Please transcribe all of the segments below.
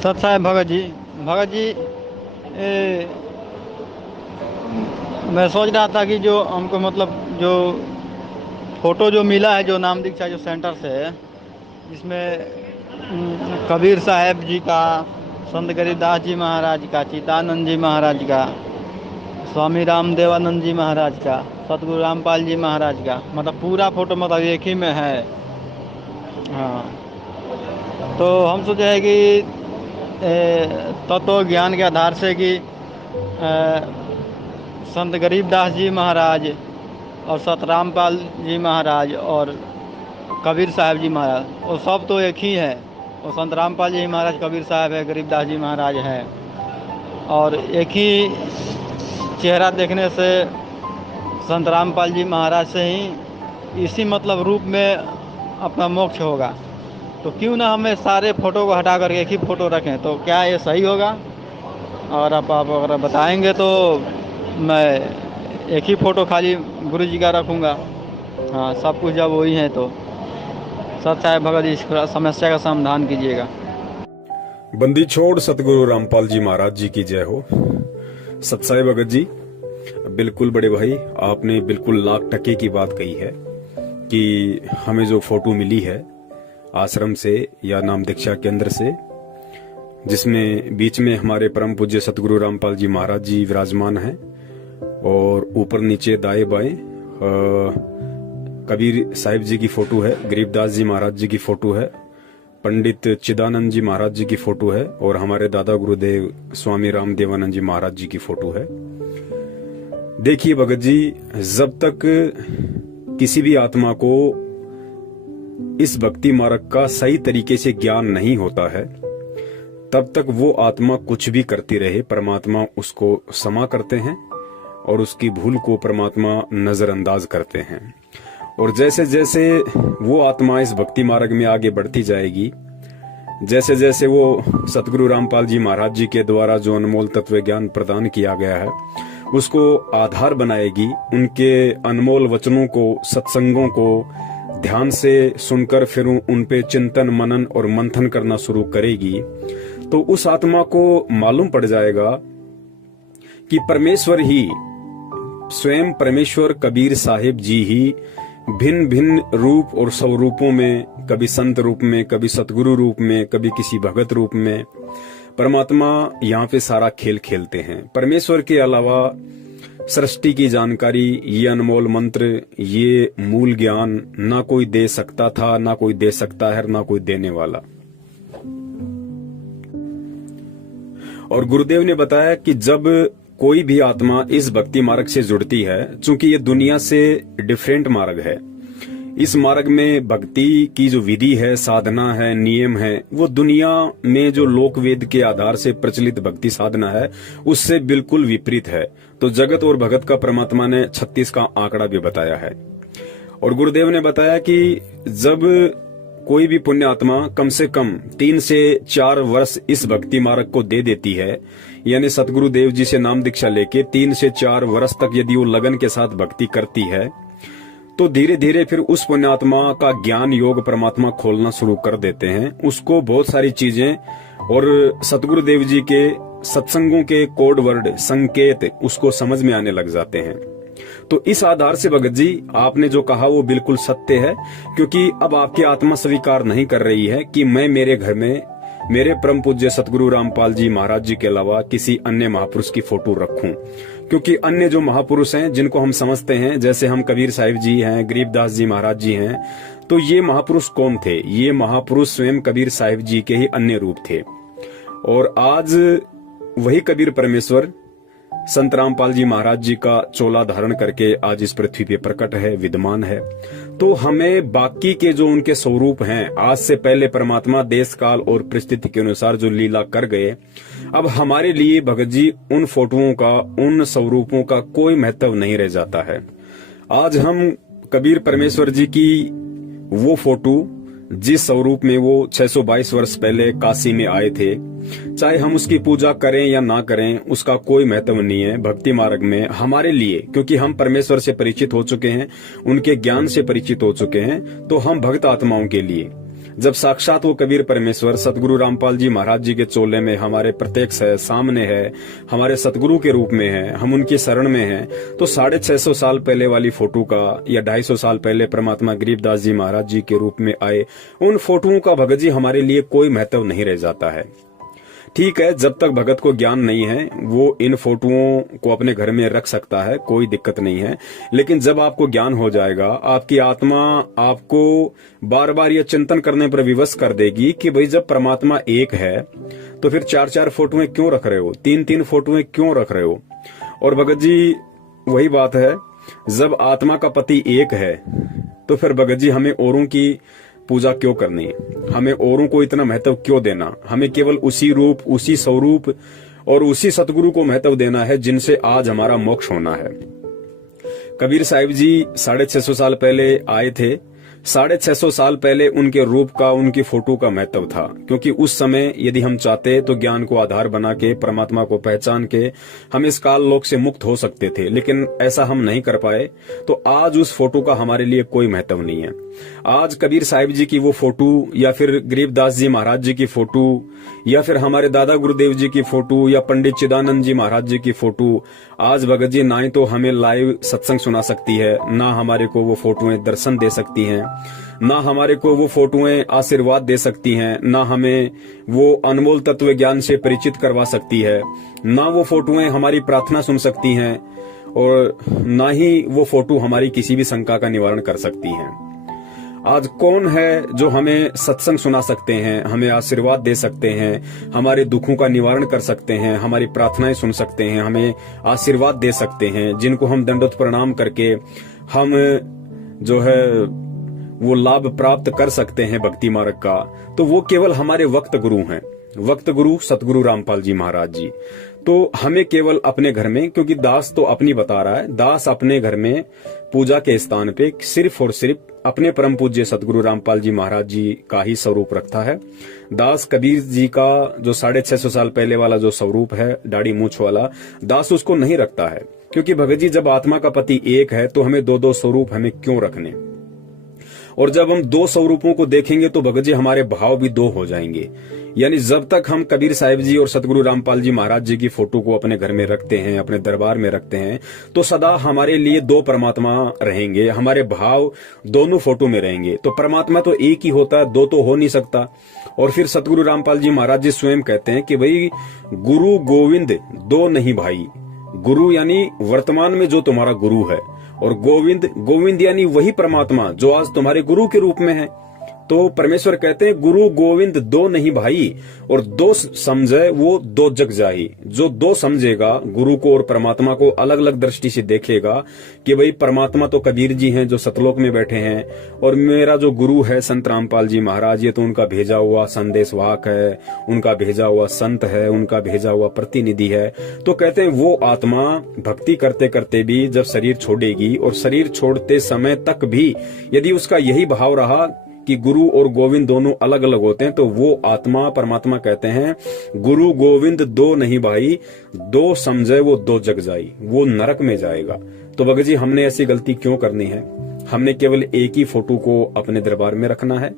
सत साहेब भगत जी मैं सोच रहा था कि जो हमको मतलब जो फोटो जो मिला है जो नाम दीक्षा जो सेंटर से है जिसमें कबीर साहब जी का, संत गरीबदास जी महाराज का, चितानंद जी महाराज का, स्वामी रामदेवानंद जी महाराज का, सतगुरु रामपाल जी महाराज का, मतलब पूरा फोटो मतलब एक ही में है। हाँ, तो हम सोचे हैं कि तत्व ज्ञान के आधार से कि संत गरीबदास जी महाराज और सत रामपाल जी महाराज और कबीर साहब जी महाराज वो सब तो एक ही है। वो संत रामपाल जी महाराज कबीर साहब है, गरीबदास जी महाराज है, और एक ही चेहरा देखने से संत रामपाल जी महाराज से ही इसी मतलब रूप में अपना मोक्ष होगा। तो क्यों ना हमें सारे फ़ोटो को हटा करके एक ही फ़ोटो रखें, तो क्या ये सही होगा? और आप अगर बताएंगे तो मैं एक ही फ़ोटो खाली गुरु जी का रखूँगा। हाँ, सब कुछ जब वही है तो सत साहेब भगत जी इस समस्या का समाधान कीजिएगा। बंदी छोड़ सतगुरु रामपाल जी महाराज जी की जय हो। सत साहेब भगत जी, बिल्कुल बड़े भाई, आपने बिल्कुल लाख टके की बात कही है कि हमें जो फोटो मिली है आश्रम से या नाम दीक्षा केंद्र से, जिसमें बीच में हमारे परम पूज्य सतगुरु रामपाल जी महाराज जी विराजमान हैं और ऊपर नीचे दाएं बाएं कबीर साहिब जी की फोटो है, गरीबदास जी महाराज जी की फोटो है, पंडित चिदानंद जी महाराज जी की फोटो है और हमारे दादा गुरुदेव स्वामी रामदेवानंद जी महाराज जी की फोटो है। देखिए भगत जी, जब तक किसी भी आत्मा को इस भक्ति मार्ग का सही तरीके से ज्ञान नहीं होता है, तब तक वो आत्मा कुछ भी करती रहे, परमात्मा उसको क्षमा करते हैं और उसकी भूल को परमात्मा नजरअंदाज करते हैं। और जैसे जैसे वो आत्मा इस भक्ति मार्ग में आगे बढ़ती जाएगी, जैसे जैसे वो सतगुरु रामपाल जी महाराज जी के द्वारा जो अनमोल तत्व ज्ञान प्रदान किया गया है उसको आधार बनाएगी, उनके अनमोल वचनों को, सत्संगों को ध्यान से सुनकर फिर उन पे चिंतन मनन और मंथन करना शुरू करेगी, तो उस आत्मा को मालूम पड़ जाएगा कि परमेश्वर ही, स्वयं परमेश्वर कबीर साहिब जी ही भिन्न भिन्न रूप और स्वरूपों में, कभी संत रूप में, कभी सतगुरु रूप में, कभी किसी भगत रूप में परमात्मा यहाँ पे सारा खेल खेलते हैं। परमेश्वर के अलावा सृष्टि की जानकारी, ये अनमोल मंत्र, ये मूल ज्ञान ना कोई दे सकता था, ना कोई दे सकता है, ना कोई देने वाला। और गुरुदेव ने बताया कि जब कोई भी आत्मा इस भक्ति मार्ग से जुड़ती है, चूंकि ये दुनिया से डिफरेंट मार्ग है, इस मार्ग में भक्ति की जो विधि है, साधना है, नियम है, वो दुनिया में जो लोक वेद के आधार से प्रचलित भक्ति साधना है उससे बिल्कुल विपरीत है। तो जगत और भगत का परमात्मा ने 36 का आंकड़ा भी बताया है। और गुरुदेव ने बताया कि जब कोई भी पुण्य आत्मा कम से कम 3 से 4 वर्ष इस भक्ति मार्ग को दे देती है, यानी सतगुरु देव जी से नाम दीक्षा लेके 3 से 4 वर्ष तक यदि वो लगन के साथ भक्ति करती है, तो धीरे धीरे फिर उस पुण्यात्मा का ज्ञान योग परमात्मा खोलना शुरू कर देते हैं। उसको बहुत सारी चीजें और सतगुरु देव जी के सत्संगों के कोड वर्ड, संकेत उसको समझ में आने लग जाते हैं। तो इस आधार से भगत जी, आपने जो कहा वो बिल्कुल सत्य है, क्योंकि अब आपकी आत्मा स्वीकार नहीं कर रही है कि मैं मेरे घर में मेरे परम पूज्य सतगुरु रामपाल जी महाराज जी के अलावा किसी अन्य महापुरुष की फोटो रखूं। क्योंकि अन्य जो महापुरुष हैं जिनको हम समझते हैं, जैसे हम कबीर साहिब जी हैं, गरीबदास जी महाराज जी हैं, तो ये महापुरुष कौन थे? ये महापुरुष स्वयं कबीर साहिब जी के ही अन्य रूप थे। और आज वही कबीर परमेश्वर संत रामपाल जी महाराज जी का चोला धारण करके आज इस पृथ्वी पे प्रकट है, विद्यमान है। तो हमें बाकी के जो उनके स्वरूप हैं, आज से पहले परमात्मा देश काल और परिस्थिति के अनुसार जो लीला कर गए, अब हमारे लिए भगत जी उन फोटोओं का, उन स्वरूपों का कोई महत्व नहीं रह जाता है। आज हम कबीर परमेश्वर जी की वो फोटो जिस स्वरूप में वो 622 वर्ष पहले काशी में आए थे, चाहे हम उसकी पूजा करें या ना करें, उसका कोई महत्व नहीं है भक्ति मार्ग में हमारे लिए, क्योंकि हम परमेश्वर से परिचित हो चुके हैं, उनके ज्ञान से परिचित हो चुके हैं। तो हम भक्त आत्माओं के लिए जब साक्षात वो कबीर परमेश्वर सतगुरु रामपाल जी महाराज जी के चोले में हमारे प्रत्यक्ष है, सामने है, हमारे सतगुरु के रूप में है, हम उनकी शरण में हैं, तो 650 साल पहले वाली फोटो का या 250 साल पहले परमात्मा गरीबदास जी महाराज जी के रूप में आए उन फोटोओं का भगत जी हमारे लिए कोई महत्व नहीं रह जाता है। ठीक है, जब तक भगत को ज्ञान नहीं है वो इन फोटोओं को अपने घर में रख सकता है, कोई दिक्कत नहीं है। लेकिन जब आपको ज्ञान हो जाएगा, आपकी आत्मा आपको बार बार यह चिंतन करने पर विवश कर देगी कि भाई जब परमात्मा एक है तो फिर 4-4 फोटोएं क्यों रख रहे हो, 3-3 फोटोएं क्यों रख रहे हो। और भगत जी वही बात है, जब आत्मा का पति एक है तो फिर भगत जी हमें औरों की पूजा क्यों करनी है, हमें औरों को इतना महत्व क्यों देना, हमें केवल उसी रूप, उसी स्वरूप और उसी सतगुरु को महत्व देना है जिनसे आज हमारा मोक्ष होना है। कबीर साहिब जी 650 साल पहले आए थे। 650 साल पहले उनके रूप का, उनकी फोटो का महत्व था, क्योंकि उस समय यदि हम चाहते तो ज्ञान को आधार बना के, परमात्मा को पहचान के हम इस काल लोक से मुक्त हो सकते थे, लेकिन ऐसा हम नहीं कर पाए। तो आज उस फोटो का हमारे लिए कोई महत्व नहीं है। आज कबीर साहिब जी की वो फोटो या फिर गरीबदास जी महाराज जी की फोटो या फिर हमारे दादा गुरुदेव जी की फोटो या पंडित चिदानंद जी महाराज जी की फोटो आज भगत जी ना ही तो हमें लाइव सत्संग सुना सकती है, ना हमारे को वो फोटोएं दर्शन दे सकती हैं, ना हमारे को वो फोटोएं आशीर्वाद दे सकती हैं, ना हमें वो अनमोल तत्व ज्ञान से परिचित करवा सकती है, ना वो फोटोएं हमारी प्रार्थना सुन सकती हैं और ना ही वो फोटो हमारी किसी भी शंका का निवारण कर सकती हैं। आज कौन है जो हमें सत्संग सुना सकते हैं, हमें आशीर्वाद दे सकते हैं, हमारे दुखों का निवारण कर सकते हैं, हमारी प्रार्थनाएं सुन सकते हैं, हमें आशीर्वाद दे सकते हैं, जिनको हम दंडोत प्रणाम करके हम जो है वो लाभ प्राप्त कर सकते हैं भक्ति मार्ग का, तो वो केवल हमारे वक्त गुरु हैं, वक्त गुरु सतगुरु रामपाल जी महाराज जी। तो हमें केवल अपने घर में, क्योंकि दास तो अपनी बता रहा है, दास अपने घर में पूजा के स्थान पे सिर्फ और सिर्फ अपने परम पूज्य सतगुरु रामपाल जी महाराज जी का ही स्वरूप रखता है। दास कबीर जी का जो 650 साल पहले वाला जो स्वरूप है, दाढ़ी मूछ वाला, दास उसको नहीं रखता है, क्योंकि भगत जी जब आत्मा का पति एक है तो हमें 2-2 स्वरूप हमें क्यों रखने। और जब हम 2 स्वरूपों को देखेंगे तो भगत जी हमारे भाव भी 2 हो जाएंगे। यानी जब तक हम कबीर साहिब जी और सतगुरु रामपाल जी महाराज जी की फोटो को अपने घर में रखते हैं, अपने दरबार में रखते हैं, तो सदा हमारे लिए 2 परमात्मा रहेंगे, हमारे भाव दोनों फोटो में रहेंगे। तो परमात्मा तो एक ही होता है, 2 तो हो नहीं सकता। और फिर सतगुरु रामपाल जी महाराज जी स्वयं कहते हैं कि भाई गुरु गोविंद 2 नहीं भाई। गुरु यानी वर्तमान में जो तुम्हारा गुरु है, और गोविंद, गोविंद यानी वही परमात्मा जो आज तुम्हारे गुरु के रूप में है। तो परमेश्वर कहते हैं गुरु गोविंद 2 नहीं भाई, और 2 समझे वो 2 जग जाही। जो 2 समझेगा, गुरु को और परमात्मा को अलग अलग दृष्टि से देखेगा कि भाई परमात्मा तो कबीर जी हैं जो सतलोक में बैठे हैं, और मेरा जो गुरु है संत रामपाल जी महाराज, ये तो उनका भेजा हुआ संदेशवाहक है, उनका भेजा हुआ संत है, उनका भेजा हुआ प्रतिनिधि है। तो कहते हैं वो आत्मा भक्ति करते करते भी जब शरीर छोड़ेगी, और शरीर छोड़ते समय तक भी यदि उसका यही भाव रहा कि गुरु और गोविंद दोनों अलग अलग होते हैं, तो वो आत्मा, परमात्मा कहते हैं गुरु गोविंद 2 नहीं भाई, 2 समझे वो 2 जग जाई, वो नरक में जाएगा। तो भगत जी हमने ऐसी गलती क्यों करनी है? हमने केवल एक ही फोटो को अपने दरबार में रखना है,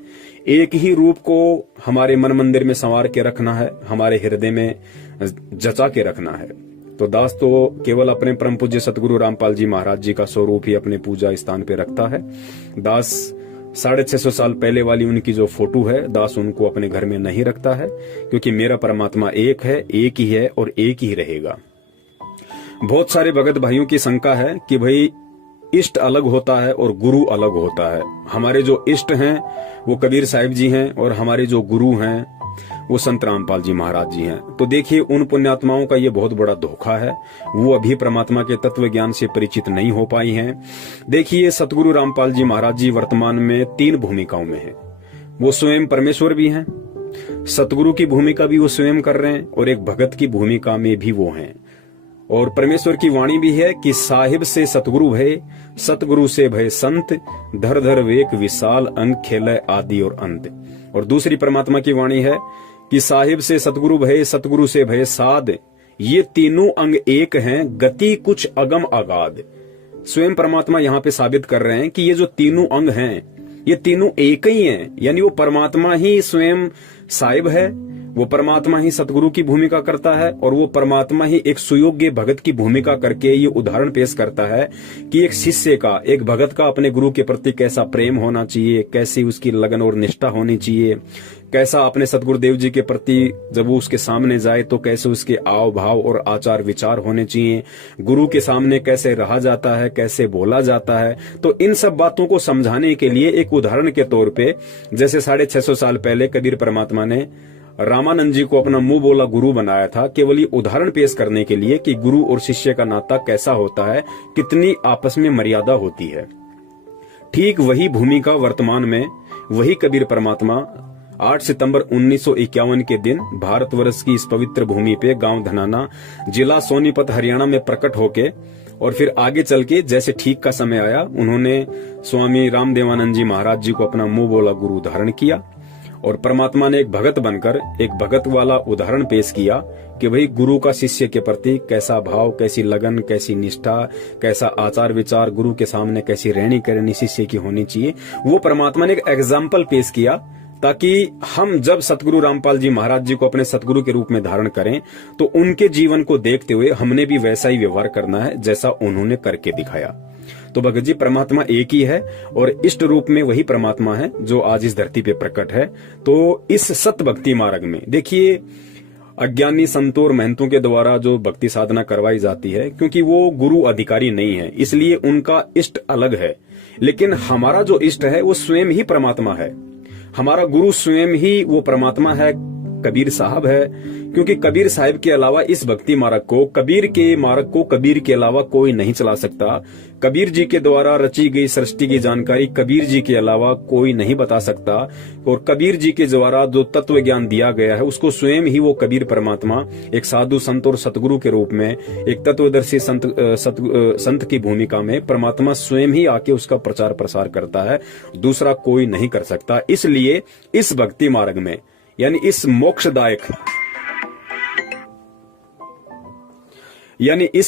एक ही रूप को हमारे मन मंदिर में संवार के रखना है, हमारे हृदय में जचा के रखना है। तो दास तो केवल अपने परम पूज्य सतगुरु रामपाल जी महाराज जी का स्वरूप ही अपने पूजा स्थान पे रखता है। दास 650 साल पहले वाली उनकी जो फोटो है, दास उनको अपने घर में नहीं रखता है, क्योंकि मेरा परमात्मा एक है, एक ही है और एक ही रहेगा। बहुत सारे भगत भाइयों की शंका है कि भाई इष्ट अलग होता है और गुरु अलग होता है। हमारे जो इष्ट हैं वो कबीर साहिब जी हैं, और हमारे जो गुरु हैं वो संत रामपाल जी महाराज जी हैं। तो देखिए उन पुण्यात्माओं का ये बहुत बड़ा धोखा है, वो अभी परमात्मा के तत्व ज्ञान से परिचित नहीं हो पाई हैं। देखिए सतगुरु रामपाल जी महाराज जी वर्तमान में 3 भूमिकाओं में हैं। वो स्वयं परमेश्वर भी हैं, सतगुरु की भूमिका भी वो स्वयं कर रहे हैं, और एक भगत की भूमिका में भी वो हैं। और परमेश्वर की वाणी भी है कि साहिब से सतगुरु भय, सतगुरु से भय संत, धर धर वेक विशाल अंग खेलय आदि और अंत। और दूसरी परमात्मा की वाणी है कि साहिब से सतगुरु भय, सतगुरु से भय साध, ये तीनों अंग एक हैं, गति कुछ अगम अगाध। स्वयं परमात्मा यहाँ पे साबित कर रहे हैं कि ये जो तीनों अंग हैं, ये तीनों एक ही हैं, यानी वो परमात्मा ही स्वयं साहिब है, वो परमात्मा ही सतगुरु की भूमिका करता है और वो परमात्मा ही एक सुयोग्य भगत की भूमिका करके ये उदाहरण पेश करता है कि एक शिष्य का, एक भगत का अपने गुरु के प्रति कैसा प्रेम होना चाहिए, कैसी उसकी लगन और निष्ठा होनी चाहिए, कैसा अपने सतगुरुदेव जी के प्रति जब वो उसके सामने जाए तो कैसे उसके आव भाव और आचार विचार होने चाहिए, गुरु के सामने कैसे रहा जाता है, कैसे बोला जाता है। तो इन सब बातों को समझाने के लिए एक उदाहरण के तौर पे, जैसे 650 साल पहले कबीर परमात्मा ने रामानंद जी को अपना मुंह बोला गुरु बनाया था, केवल ये उदाहरण पेश करने के लिए कि गुरु और शिष्य का नाता कैसा होता है, कितनी आपस में मर्यादा होती है। ठीक वही भूमिका वर्तमान में वही कबीर परमात्मा 8 सितंबर 1951 के दिन भारतवर्ष की इस पवित्र भूमि पे गांव धनाना, जिला सोनीपत, हरियाणा में प्रकट होके और फिर आगे चल के जैसे ठीक का समय आया, उन्होंने स्वामी रामदेवानंद जी महाराज जी को अपना मुंह बोला गुरु धारण किया और परमात्मा ने एक भगत बनकर एक भगत वाला उदाहरण पेश किया कि भाई गुरु का शिष्य के प्रति कैसा भाव, कैसी लगन, कैसी निष्ठा, कैसा आचार विचार, गुरु के सामने कैसी रहनी करनी शिष्य की होनी चाहिए। वो परमात्मा ने एक एग्जाम्पल पेश किया ताकि हम जब सतगुरु रामपाल जी महाराज जी को अपने सतगुरु के रूप में धारण करें तो उनके जीवन को देखते हुए हमने भी वैसा ही व्यवहार करना है जैसा उन्होंने करके दिखाया। तो भगत जी परमात्मा एक ही है और इष्ट रूप में वही परमात्मा है जो आज इस धरती पे प्रकट है। तो इस सत भक्ति मार्ग में देखिए, अज्ञानी संतों और महंतों के द्वारा जो भक्ति साधना करवाई जाती है, क्योंकि वो गुरु अधिकारी नहीं है इसलिए उनका इष्ट अलग है, लेकिन हमारा जो इष्ट है वो स्वयं ही परमात्मा है। हमारा गुरु स्वयं ही वो परमात्मा है, कबीर साहब है, क्योंकि कबीर साहब के अलावा इस भक्ति मार्ग को, कबीर के मार्ग को कबीर के अलावा कोई नहीं चला सकता। कबीर जी के द्वारा रची गई सृष्टि की जानकारी कबीर जी के अलावा कोई नहीं बता सकता और कबीर जी के द्वारा जो तत्व ज्ञान दिया गया है उसको स्वयं ही वो कबीर परमात्मा एक साधु संत और सतगुरु के रूप में, एक तत्वदर्शी संत की भूमिका में परमात्मा स्वयं ही आके उसका प्रचार प्रसार करता है, दूसरा कोई नहीं कर सकता। इसलिए इस भक्ति मार्ग में यानी इस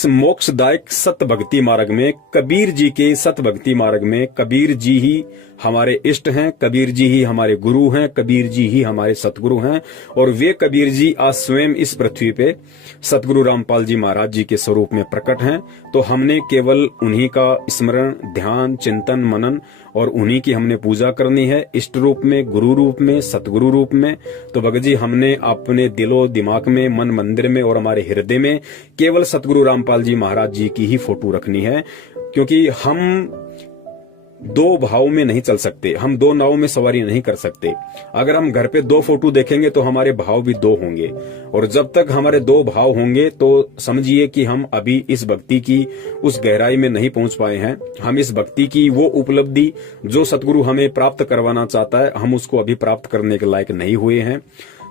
मोक्षदायक सत भक्ति मार्ग में, कबीर जी के सत भक्ति मार्ग में कबीर जी ही हमारे इष्ट हैं, कबीर जी ही हमारे गुरु हैं, कबीर जी ही हमारे सतगुरु हैं और वे कबीर जी आज स्वयं इस पृथ्वी पे सतगुरु रामपाल जी महाराज जी के स्वरूप में प्रकट हैं। तो हमने केवल उन्हीं का स्मरण, ध्यान, चिंतन, मनन और उन्हीं की हमने पूजा करनी है, इष्ट रूप में, गुरु रूप में, सतगुरु रूप में। तो भगत जी हमने अपने दिलो दिमाग में, मन मंदिर में और हमारे हृदय में केवल सतगुरु रामपाल जी महाराज जी की ही फोटो रखनी है, क्योंकि हम दो भाव में नहीं चल सकते, हम दो नावों में सवारी नहीं कर सकते। अगर हम घर पे दो फोटो देखेंगे तो हमारे भाव भी दो होंगे और जब तक हमारे दो भाव होंगे तो समझिए कि हम अभी इस भक्ति की उस गहराई में नहीं पहुंच पाए हैं। हम इस भक्ति की वो उपलब्धि जो सतगुरु हमें प्राप्त करवाना चाहता है, हम उसको अभी प्राप्त करने के लायक नहीं हुए हैं।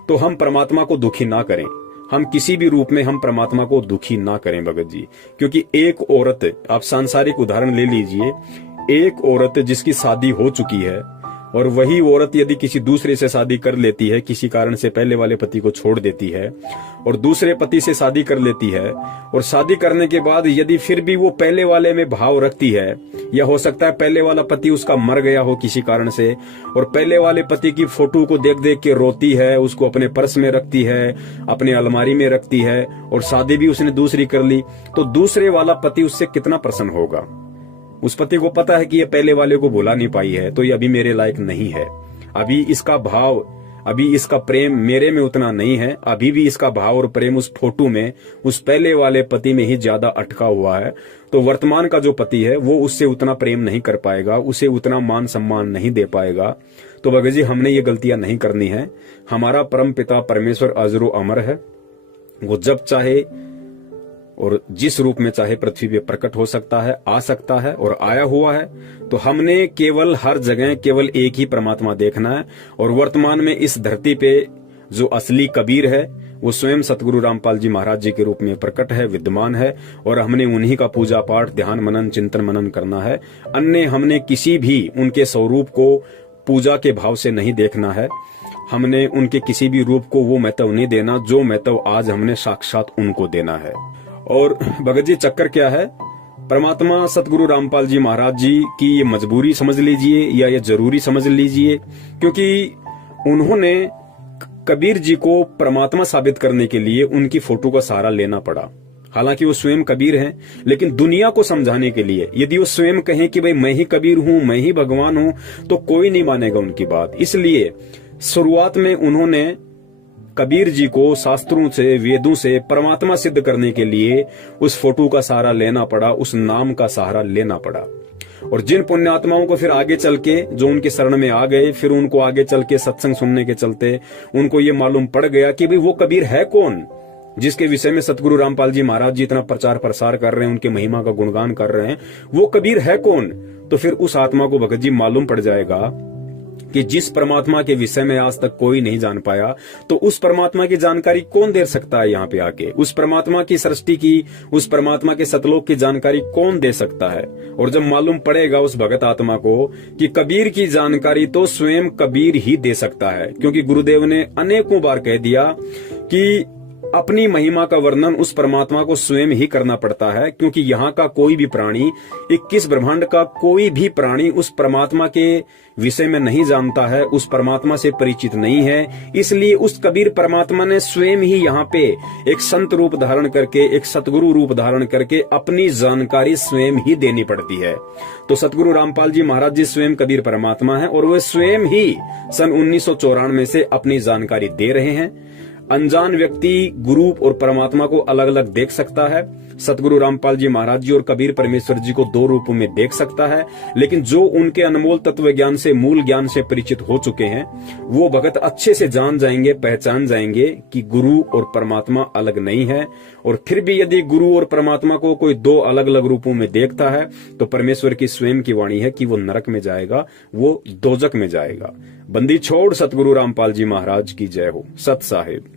तो हम परमात्मा को दुखी ना करें, हम किसी भी रूप में हम परमात्मा को दुखी ना करें भगत जी। क्योंकि एक औरत, आप सांसारिक उदाहरण ले लीजिए, एक औरत जिसकी शादी हो चुकी है और वही औरत यदि किसी दूसरे से शादी कर लेती है, किसी कारण से पहले वाले पति को छोड़ देती है और दूसरे पति से शादी कर लेती है और शादी करने के बाद यदि फिर भी वो पहले वाले में भाव रखती है, या हो सकता है पहले वाला पति उसका मर गया हो किसी कारण से और पहले वाले पति की फोटो को देख देख के रोती है, उसको अपने पर्स में रखती है, अपने अलमारी में रखती है और शादी भी उसने दूसरी कर ली, तो दूसरे वाला पति उससे कितना प्रसन्न होगा। उस पति को पता है कि ये पहले वाले को भुला नहीं पाई है तो ये अभी मेरे लायक नहीं है, अभी इसका भाव, अभी इसका प्रेम मेरे में उतना नहीं है, अभी भी इसका भाव और प्रेम उस फोटो में, उस पहले वाले पति में ही ज्यादा अटका हुआ है। तो वर्तमान का जो पति है वो उससे उतना प्रेम नहीं कर पाएगा, उसे उतना मान सम्मान नहीं दे पाएगा। तो भगत जी हमने ये गलतियां नहीं करनी है। हमारा परम पिता परमेश्वर अजरो अमर है, वो जब चाहे और जिस रूप में चाहे पृथ्वी पे प्रकट हो सकता है, आ सकता है और आया हुआ है। तो हमने केवल हर जगह केवल एक ही परमात्मा देखना है और वर्तमान में इस धरती पे जो असली कबीर है वो स्वयं सतगुरु रामपाल जी महाराज जी के रूप में प्रकट है, विद्यमान है और हमने उन्हीं का पूजा पाठ, ध्यान, मनन, चिंतन मनन करना है। अन्य हमने किसी भी उनके स्वरूप को पूजा के भाव से नहीं देखना है। हमने उनके किसी भी रूप को वो महत्व नहीं देना जो महत्व आज हमने साक्षात उनको देना है। और भगत जी चक्कर क्या है, परमात्मा सतगुरु रामपाल जी महाराज जी की ये मजबूरी समझ लीजिए या ये जरूरी समझ लीजिए, क्योंकि उन्होंने कबीर जी को परमात्मा साबित करने के लिए उनकी फोटो का सहारा लेना पड़ा। हालांकि वो स्वयं कबीर हैं, लेकिन दुनिया को समझाने के लिए यदि वो स्वयं कहें कि भाई मैं ही कबीर हूं, मैं ही भगवान हूं, तो कोई नहीं मानेगा उनकी बात। इसलिए शुरुआत में उन्होंने कबीर जी को शास्त्रों से, वेदों से परमात्मा सिद्ध करने के लिए उस फोटो का सहारा लेना पड़ा, उस नाम का सहारा लेना पड़ा। और जिन पुण्यात्माओं को फिर आगे चल के जो उनके शरण में आ गए, फिर उनको आगे चल के सत्संग सुनने के चलते उनको ये मालूम पड़ गया कि भाई वो कबीर है कौन जिसके विषय में सतगुरु रामपाल जी महाराज जी इतना प्रचार प्रसार कर रहे हैं, उनके महिमा का गुणगान कर रहे हैं, वो कबीर है कौन। तो फिर उस आत्मा को भगत जी मालूम पड़ जाएगा कि जिस परमात्मा के विषय में आज तक कोई नहीं जान पाया, तो उस परमात्मा की जानकारी कौन दे सकता है यहाँ पे आके। उस परमात्मा की सृष्टि की, उस परमात्मा के सतलोक की जानकारी कौन दे सकता है। और जब मालूम पड़ेगा उस भगत आत्मा को कि कबीर की जानकारी तो स्वयं कबीर ही दे सकता है, क्योंकि गुरुदेव ने अनेकों बार कह दिया कि अपनी महिमा का वर्णन उस परमात्मा को स्वयं ही करना पड़ता है, क्योंकि यहाँ का कोई भी प्राणी, 21 ब्रह्मांड का कोई भी प्राणी उस परमात्मा के विषय में नहीं जानता है, उस परमात्मा से परिचित नहीं है। इसलिए उस कबीर परमात्मा ने स्वयं ही यहाँ पे एक संत रूप धारण करके, एक सतगुरु रूप धारण करके अपनी जानकारी स्वयं ही देनी पड़ती है। तो सतगुरु रामपाल जी महाराज जी स्वयं कबीर परमात्मा है और वे स्वयं ही सन 1994 से अपनी जानकारी दे रहे हैं। अनजान व्यक्ति गुरु और परमात्मा को अलग अलग देख सकता है। सतगुरु रामपाल जी महाराज जी और कबीर परमेश्वर जी को दो रूपों में देख सकता है, लेकिन जो उनके अनमोल तत्व ज्ञान से, मूल ज्ञान से परिचित हो चुके हैं, वो भगत अच्छे से जान जाएंगे, पहचान जाएंगे कि गुरु और परमात्मा अलग नहीं है। और फिर भी यदि गुरु और परमात्मा को कोई दो अलग अलग रूपों में देखता है, तो परमेश्वर की स्वयं की वाणी है कि वो नरक में जाएगा, वो दोजक में जाएगा। बंदी छोड़ सतगुरु रामपाल जी महाराज की जय हो। सत साहिब।